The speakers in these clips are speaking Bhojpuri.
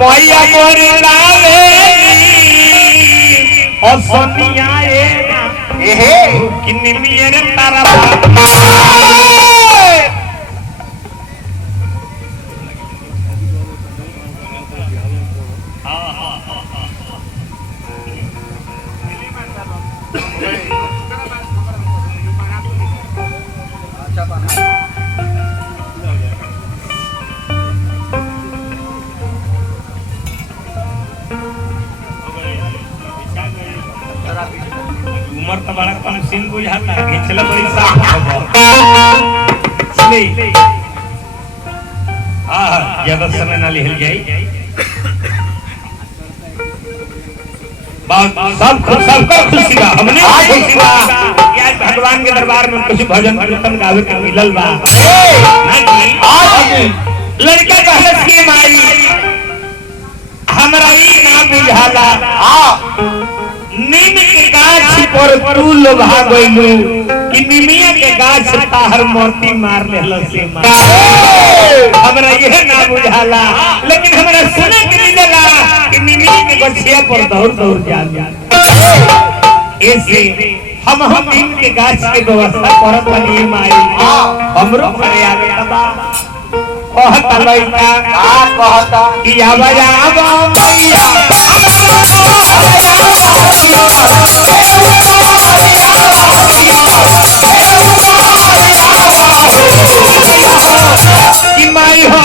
मैया मोरी लावेली और सोनिया कि निमियर तारा उमर तो बड़ा कम सीन बुझाता है घिचला बड़ी साफ चले ज्यादा समय ना लिहल जाए सबका खुशी बा हमने खुशी बा आज भगवान के दरबार में कुछ भजन कीर्तन गावे के मिलल बा लड़का कहलस की माई हमरा ई ना बुझाला नीम के गाछ पर तू लोभा गइलू कि निमिया के गाछ ताहर मोती मार लेला से मार हमरा यह ना बुझाला लेकिन हमरा सुने के मिलेला कि निमिया के गछिया पर दौड़ दौड़ जाल ऐसे हम नीम के गाछ के व्यवस्था करत बनी माई हमरो घरे आवे तबा कहता लइका कहता कि आवा आवा मैया कि माई हो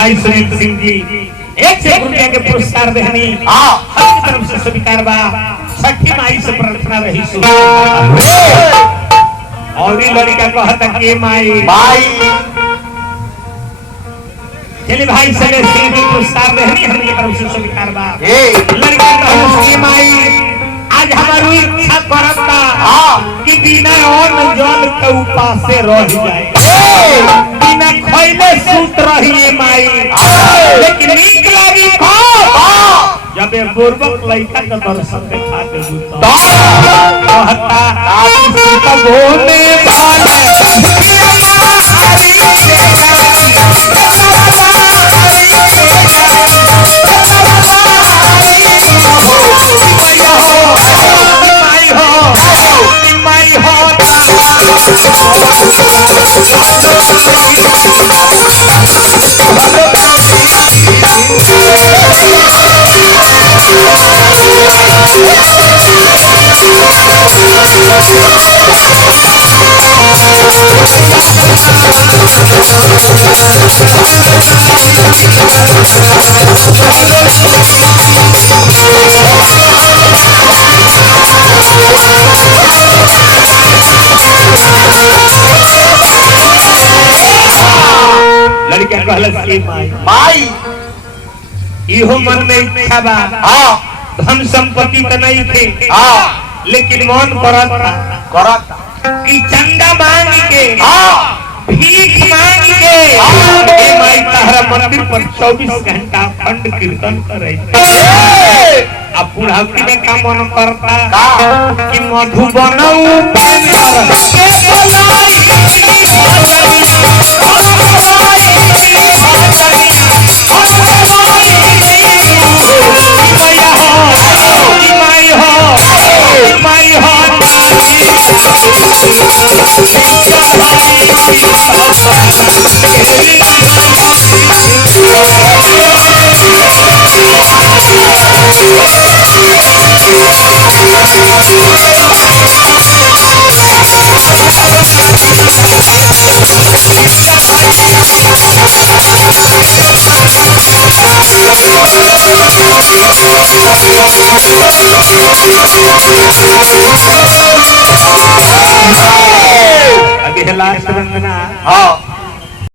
भाई सुनील सिंह जी 1 रुपया के पुरस्कार देहनी हर तरफ से स्वीकार बा छठी माई से प्रार्थना रही और भी लड़का कहता कि माई चलिए भाई सिंह जी पुरस्कार देहनी हर तरफ से स्वीकार बा लड़का कहता कि माई आज हमारी इच्छा करता कि बिना अन्न जल के उपासे रह जाए बिना खइले सूत रही माई लेकिन नीक लागी जब पूर्वक लइका के दर्शन देखा देबू तो कहता सीता बोले वाले माई इहो मन में इच्छा बा धन संपत्ति तो नहीं थे लेकिन मन करत कि चंदा मांग के भीख मांग के माई तारा मंदिर पर 24 घंटा खंड कीर्तन करे अब बुढ़ावती में का मन करता कि मधुबनऊ अभी है लास्ट वंदना। हाँ